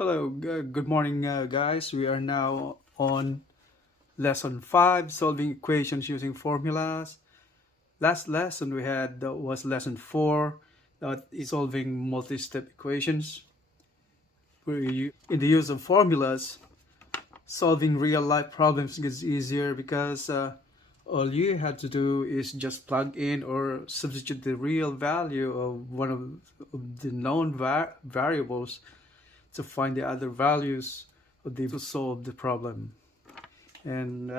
Hello, good morning, guys. We are now on lesson 5, solving equations using formulas. Last lesson we had was lesson 4, that is solving multi-step equations. In the use of formulas, solving real-life problems gets easier because all you had to do is just plug in or substitute the real value of one of the known variables to find the other values to solve the problem. And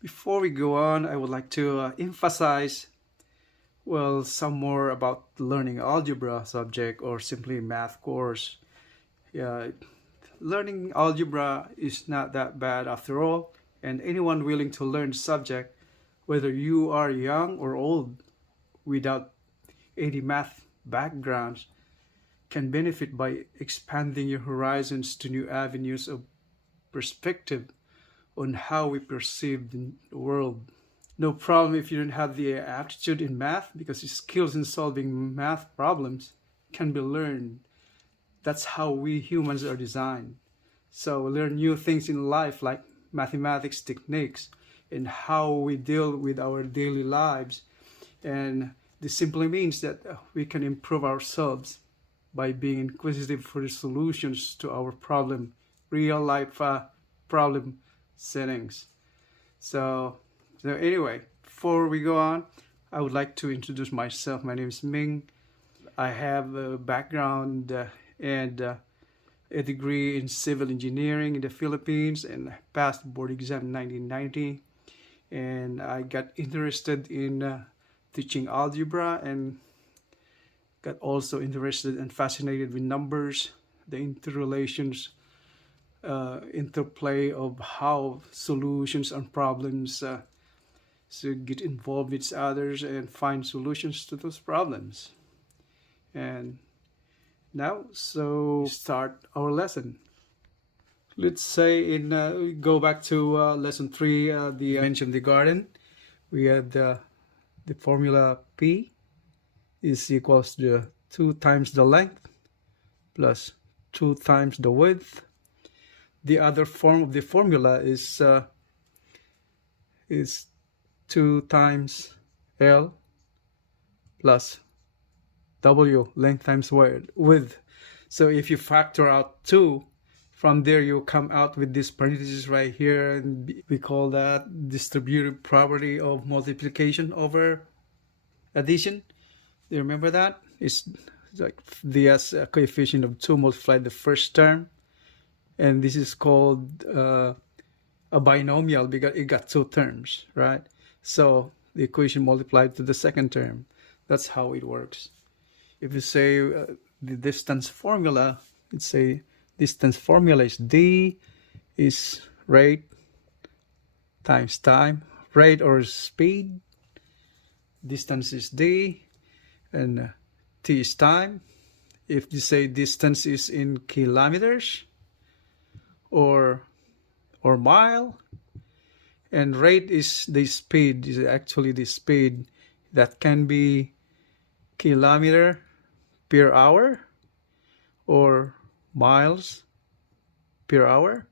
before we go on, I would like to emphasize, some more about learning algebra subject or simply math course. Yeah, learning algebra is not that bad after all, and anyone willing to learn the subject, whether you are young or old, without any math backgrounds, can benefit by expanding your horizons to new avenues of perspective on how we perceive the world. No problem if you don't have the aptitude in math, because your skills in solving math problems can be learned. That's how we humans are designed. So learn new things in life like mathematics techniques and how we deal with our daily lives. And this simply means that we can improve ourselves by being inquisitive for the solutions to our real life problem settings. So anyway, before we go on, I would like to introduce myself. My name is Ming. I have a background and a degree in civil engineering in the Philippines, and passed board exam in 1990. And I got interested in teaching algebra, and got also interested and fascinated with numbers, the interrelations, interplay of how solutions and problems get involved with others and find solutions to those problems. And now, so start our lesson. Let's say we go back to lesson 3, the mention the garden. We had the formula P is equals to 2 times the length plus 2 times the width. The other form of the formula is 2 times L plus W, length times width. So if you factor out 2, from there you come out with this parenthesis right here, and we call that distributive property of multiplication over addition. Do you remember that? It's like the coefficient of 2 multiplied the first term. And this is called a binomial because it got 2 terms, right? So the equation multiplied to the second term. That's how it works. If you say the distance formula, let's say distance formula is D is rate times time. Rate or speed. Distance is D. And T is time. If you say distance is in kilometers or mile, and rate is the speed, is actually the speed that can be kilometer per hour or miles per hour.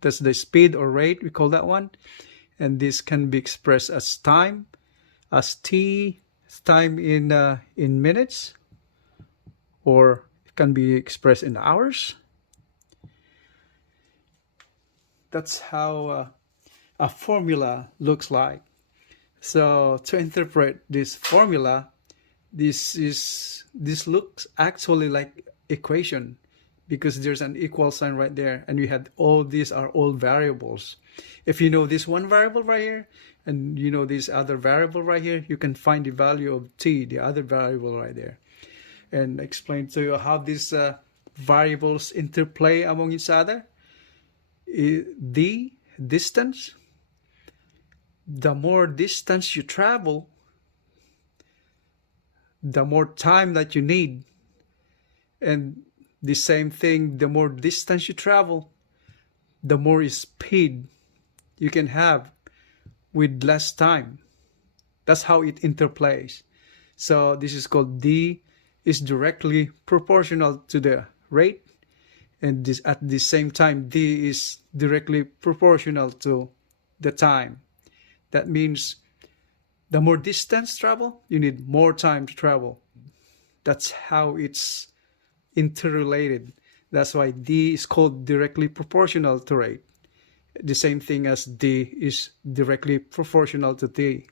That's the speed or rate, we call that one. And this can be expressed as time, as T time in minutes, or it can be expressed in hours. That's how a formula looks like. So to interpret this formula, this looks actually like equation, because there's an equal sign right there, and we had all these are all variables. If you know this one variable right here, and you know this other variable right here, you can find the value of t, the other variable right there, and explain to you how these variables interplay among each other. The distance, the more distance you travel, the more time that you need. And the same thing, the more distance you travel, the more speed you can have with less time. That's how it interplays. So this is called D is directly proportional to the rate, and this at the same time d is directly proportional to the time. That means the more distance travel, you need more time to travel. That's how it's interrelated. That's why d is called directly proportional to rate. The same thing as d is directly proportional to t.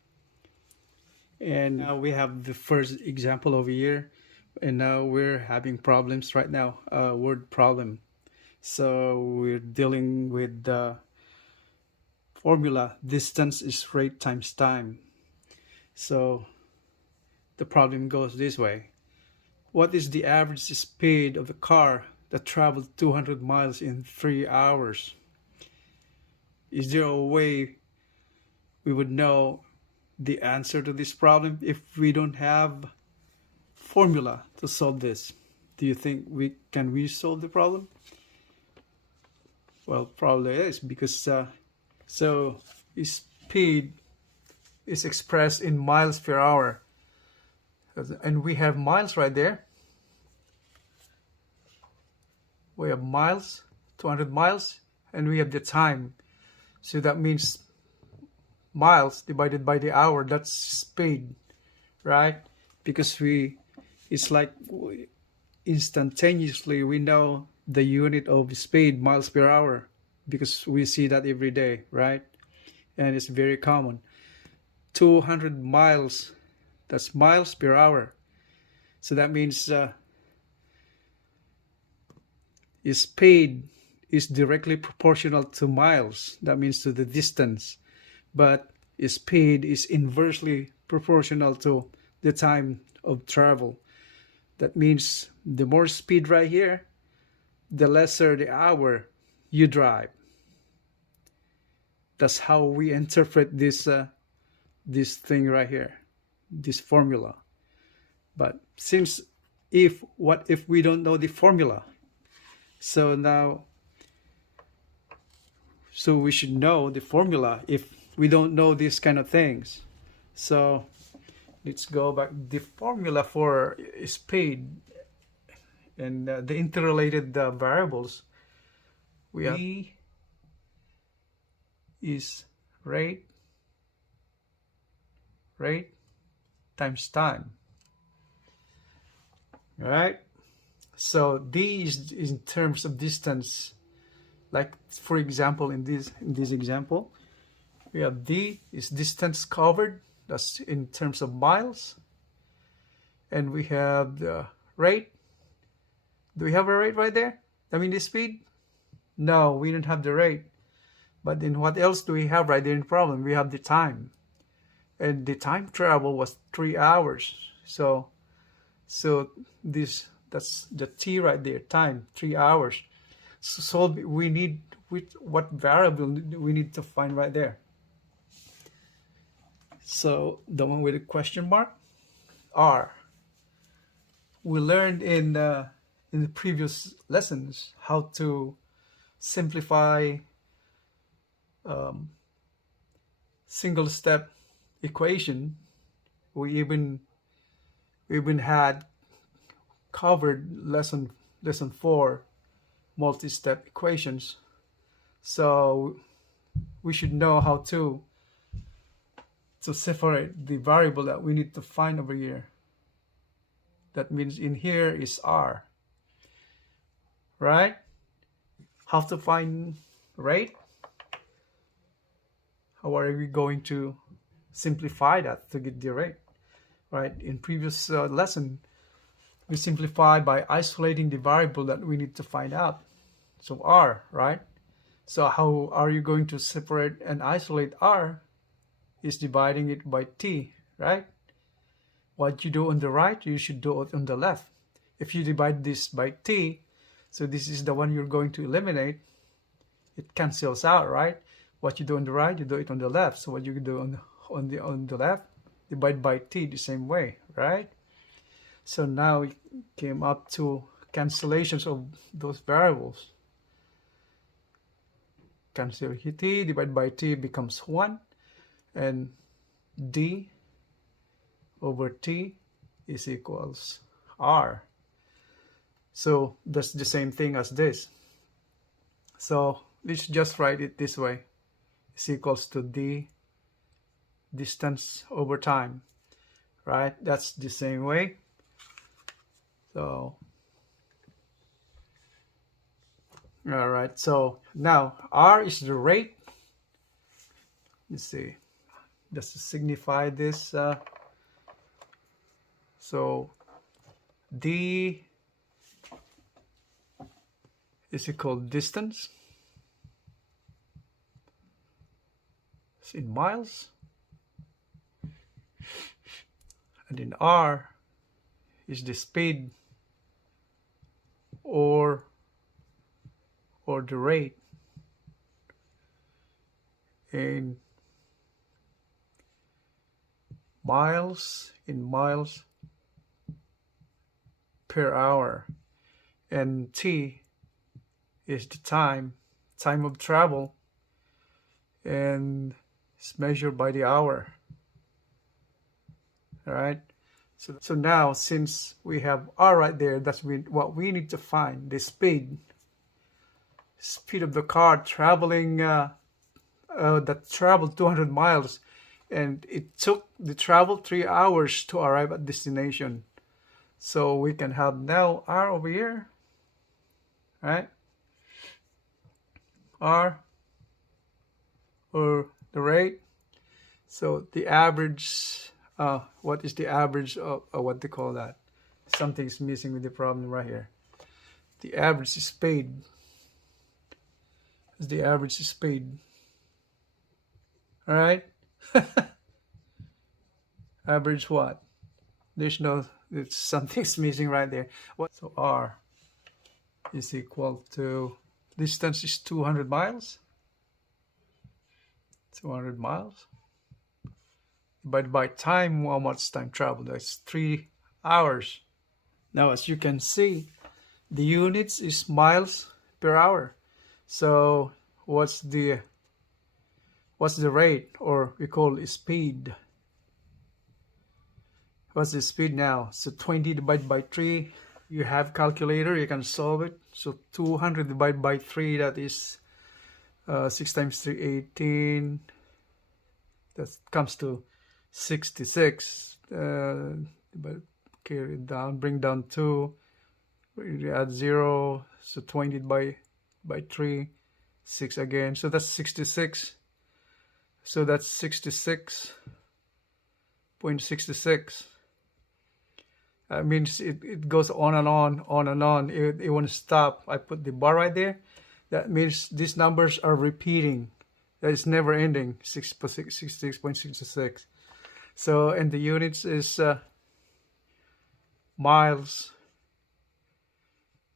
And now we have the first example over here, and now we're having problems right now, word problem. So we're dealing with the formula distance is rate times time. So the problem goes this way. What is the average speed of the car that traveled 200 miles in 3 hours? Is there a way we would know the answer to this problem if we don't have formula to solve this? Do you think we solve the problem? Well, probably is, because so speed is expressed in miles per hour, and we have miles right there. We have miles, 200 miles, and we have the time. So that means miles divided by the hour, that's speed, right? Because it's like instantaneously we know the unit of speed, miles per hour, because we see that every day, right? And it's very common. 200 miles, that's miles per hour. So that means speed is directly proportional to miles. That means to the distance. But speed is inversely proportional to the time of travel. That means the more speed right here, the lesser the hour you drive. That's how we interpret this thing right here, this formula. But since what if we don't know the formula? So we should know the formula if we don't know these kind of things. So let's go back. The formula for speed and the interrelated variables. We have v is rate times time. All right. So d is in terms of distance. Like for example, in this example, we have d is distance covered. That's in terms of miles. And we have the rate. Do we have a rate right there? I mean the speed? No, we don't have the rate. But then what else do we have right there in the problem? We have the time. And the time travel was 3 hours. So that's the t right there, time, 3 hours. So we need, what variable do we need to find right there? So the one with the question mark, r. We learned in the previous lessons how to simplify single step equation. We even had covered lesson 4 multi-step equations. So we should know how to separate the variable that we need to find over here. That means in here is r, right? How to find rate? How are we going to simplify that to get the rate, right? In previous lesson, we simplified by isolating the variable that we need to find out. So r, right? So how are you going to separate and isolate r? Is dividing it by t, right? What you do on the right, you should do it on the left. If you divide this by t, so this is the one you're going to eliminate, it cancels out, right? What you do on the right, you do it on the left. So what you do on the left, divide by t the same way, right? So now we came up to cancellations of those variables. Cancel t, divide by t becomes 1, and d over t is equals R. So that's the same thing as this. So let's just write it this way. Is equals to D distance over time, right? That's the same way. So all right, so now R is the rate. Let's see, just to signify this, so D is equal to distance. It's in miles. And then R is the speed or the rate in miles per hour, and T is the time of travel, and it's measured by the hour. All right, so now since we have R right there, that's what we need to find: the speed of the car traveling that traveled 200 miles, and it took the travel 3 hours to arrive at destination. So we can have now R over here, right? R, or the rate. So the average, what is the average of what they call that? Something's missing with the problem right here. The average speed. Is the average speed. All right. Average what? There's something's missing right there. So R is equal to, distance is 200 miles. 200 miles. Divided by time, how much time travel? That's 3 hours. Now, as you can see, the units is miles per hour. So what's the rate, or we call it speed? What's the speed now? So 20 divided by 3. You have calculator, you can solve it. So 200 divided by 3, that is 6 times 3, 18. That comes to 66. But carry it down, bring down 2. You add 0. So 20 by 3, 6 again. So that's 66. So that's 66.66. That means it goes on and on. It won't stop. I put the bar right there. That means these numbers are repeating. That is never ending. 66.66. So, and the units is miles,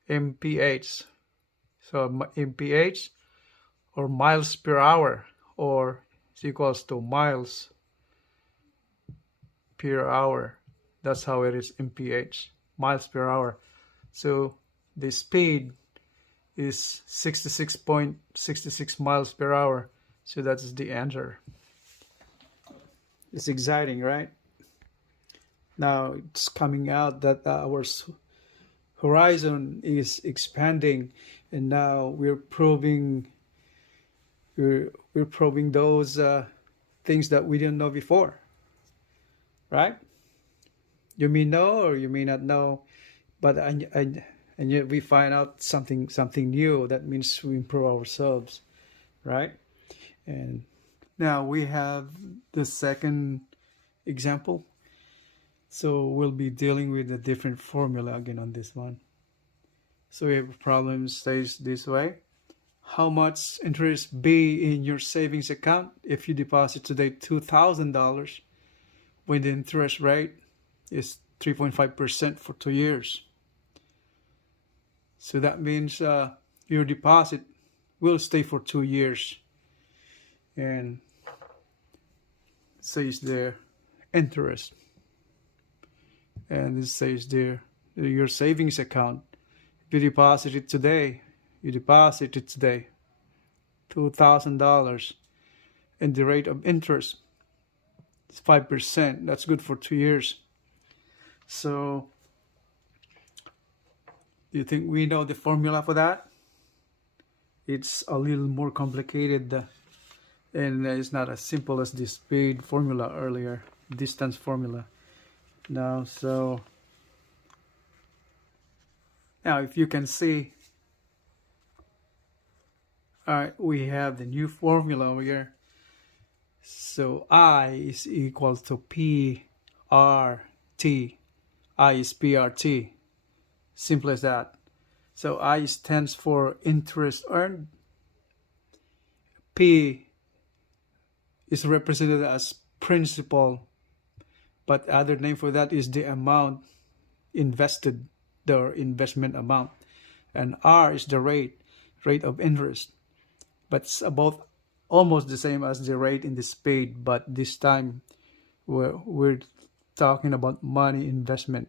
mph. So mph, or miles per hour, or it's equals to miles per hour. That's how it is, mph, miles per hour. So the speed is 66.66 miles per hour. So that's the answer. It's exciting, right? Now it's coming out that our horizon is expanding, and now we're probing those things that we didn't know before, right? You may know or you may not know, but and yet we find out something new. That means we improve ourselves, right? And now we have the second example. So we'll be dealing with a different formula again on this one. So we have a problem stays this way. How much interest be in your savings account if you deposit today $2,000 when the interest rate is 3.5% for 2 years? So that means your deposit will stay for 2 years. And says there interest. And this says there your savings account. If you deposit it today, $2,000, and the rate of interest is 5%. That's good for 2 years. So Do you think we know the formula for that? It's a little more complicated, and it's not as simple as the speed formula earlier, distance formula. Now, so now if you can see, all right, we have the new formula over here. So I is equal to PRT. I is PRT. Simple as that. So I stands for interest earned. P is represented as principal, but other name for that is the amount invested, the investment amount. And R is the rate of interest. But it's about almost the same as the rate in the speed, but this time we're talking about money investment.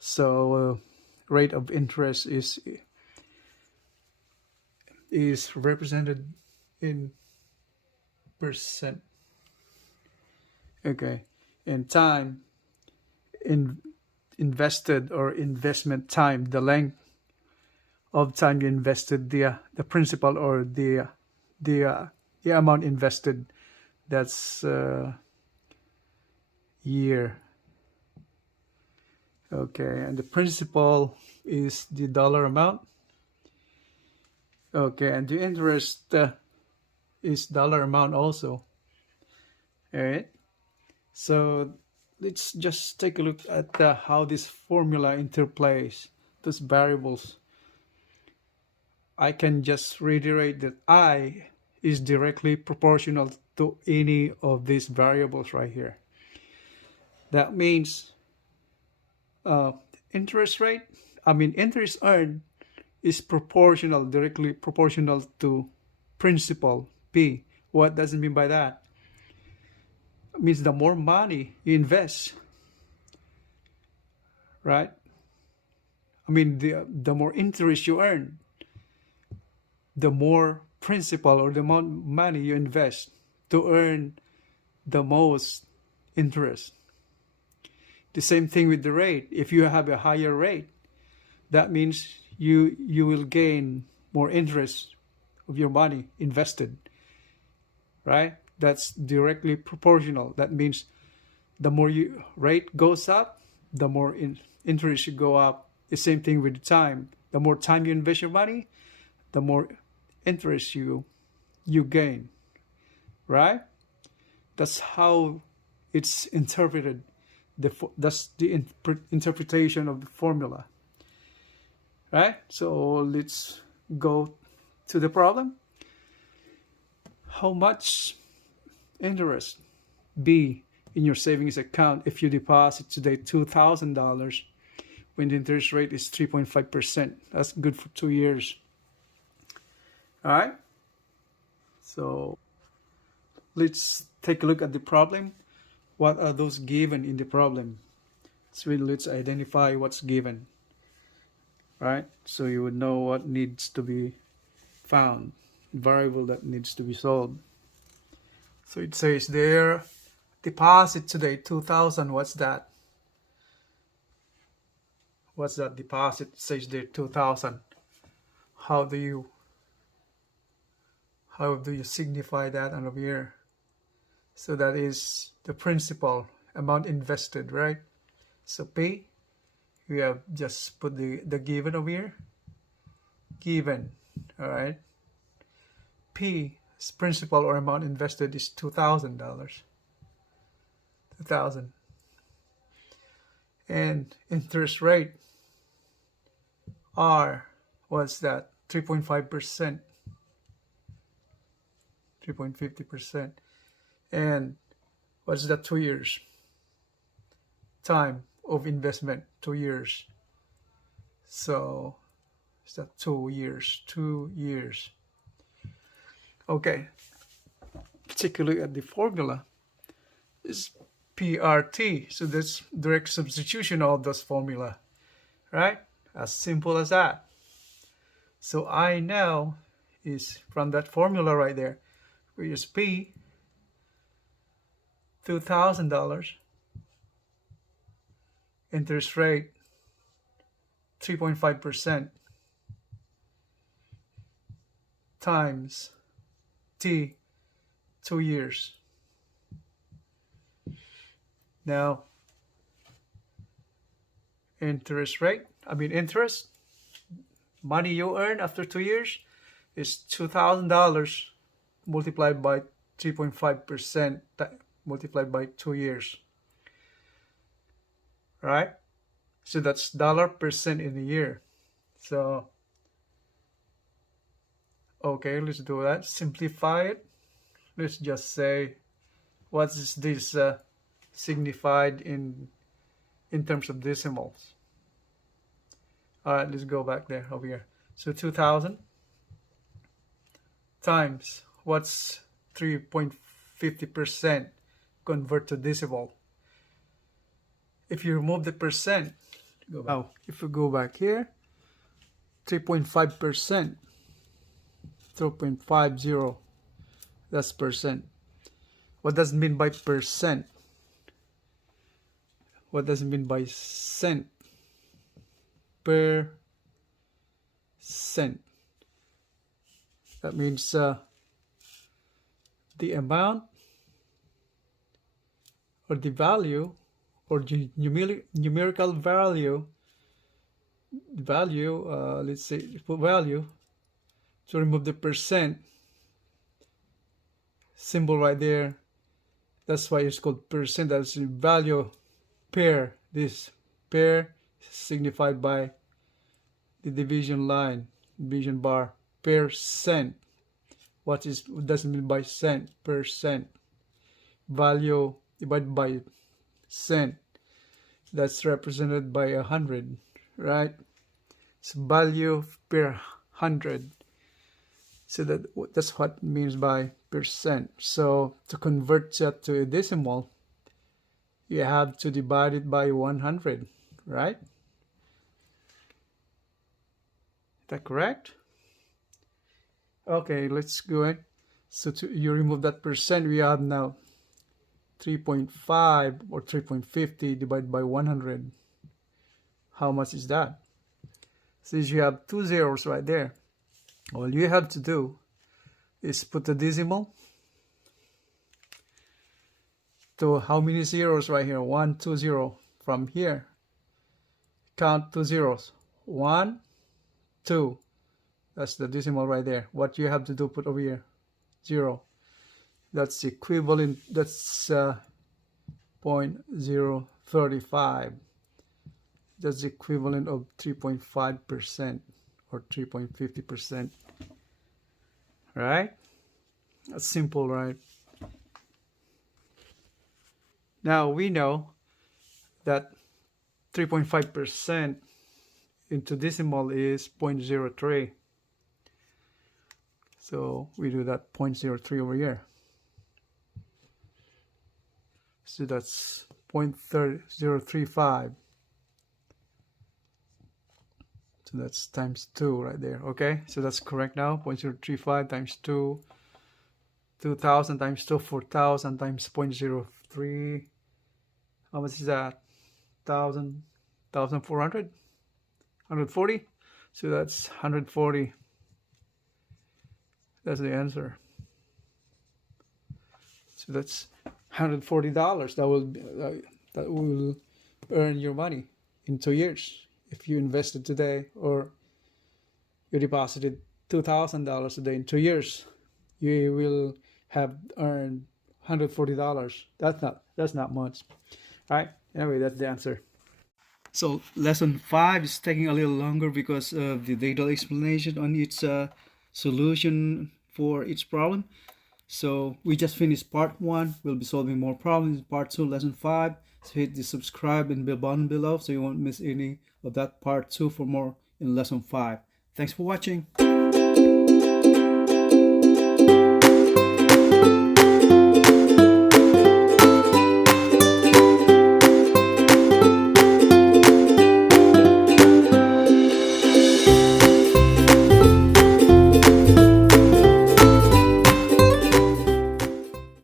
So rate of interest is represented in percent. Okay, and time invested or investment time, the length of time you invested, the principal or the amount invested, that's year. Okay, and the principal is the dollar amount. Okay, and the interest is dollar amount also. All right, so let's just take a look at how this formula interplays those variables. I can just reiterate that I is directly proportional to any of these variables right here. That means interest earned is directly proportional to principal, P. What does it mean by that? It means the more money you invest, right? I mean, the more interest you earn, the more principal or the amount of money you invest to earn the most interest. The same thing with the rate. If you have a higher rate, that means you will gain more interest of your money invested, right? That's directly proportional. That means the more rate goes up, the more interest should go up. The same thing with time. The more time you invest your money, the more interest you gain, right? That's how it's interpreted. That's the interpretation of the formula, right? So let's go to the problem. How much interest be in your savings account if you deposit today $2,000 when the interest rate is 3.5%? That's good for 2 years. All right, so let's take a look at the problem. What are those given in the problem? So let's identify what's given, right? So you would know what needs to be found, variable that needs to be solved. So it says there, deposit today 2,000. What's that? What's that deposit? It says there 2,000. How do you signify that over here? So that is the principal amount invested, right? So P, we have just put the given over here. Given, all right. P, principal or amount invested is $2,000. 2,000. And interest rate, R, what's that? 3.5%. 3.50%. And what's that? 2 years. Time of investment, 2 years. So is that 2 years? 2 years. Okay. Take a look at the formula. It's PRT. So that's direct substitution of this formula, right? As simple as that. So I now is from that formula right there, which is P, $2,000, interest rate 3.5% times t, 2 years. Now, interest, money you earn after 2 years is $2,000 multiplied by 3.5% multiplied by 2 years. Right? So that's $% in a year. So, okay, let's do that. Simplify it. Let's just say, what is this signified in terms of decimals? All right, let's go back there, over here. So 2,000 times, what's 3.50% convert to decimal? If you remove the percent, if we go back here, 3.5%, 0.50, that's percent. What does it mean by percent? What does it mean by cent? Per cent. That means the amount or the value or the numerical value, let's say value, to remove the percent symbol right there. That's why it's called percent. That's the value per. This per signified by the division line, division bar, percent. What does it mean by cent? Percent. Value divided by cent. That's represented by 100, right? It's value per 100. So that's what it means by percent. So to convert that to a decimal, you have to divide it by 100, right? Is that correct? Okay, let's go ahead. So you remove that percent, we have now 3.5 or 3.50 divided by 100. How much is that? Since you have 2 zeros right there, all you have to do is put the decimal to how many zeros right here? 1, 2, 0. From here, count 2 zeros. 1, 2. That's the decimal right there. What you have to do, put over here, 0. That's equivalent, that's 0.035. That's the equivalent of 3.5% or 3.50%. Right? That's simple, right? Now we know that 3.5% into decimal is 0.03. So we do that 0.03 over here. So that's 0.035. So that's times 2 right there. Okay, so that's correct now. 0.035 times 2. 2,000 times 2, 4,000 times 0.03. How much is that? 1,000, 1,400? 140? So that's 140. That's the answer. So that's $140 that will earn your money in 2 years. If you invested today or you deposited $2,000 a day in 2 years, you will have earned $140. That's not much. All right. Anyway, that's the answer. So lesson 5 is taking a little longer because of the detailed explanation on its solution for each problem. So we just finished part 1. We'll be solving more problems in part 2, lesson 5. So hit the subscribe and bell button below so you won't miss any of that part 2 for more in lesson 5. Thanks for watching.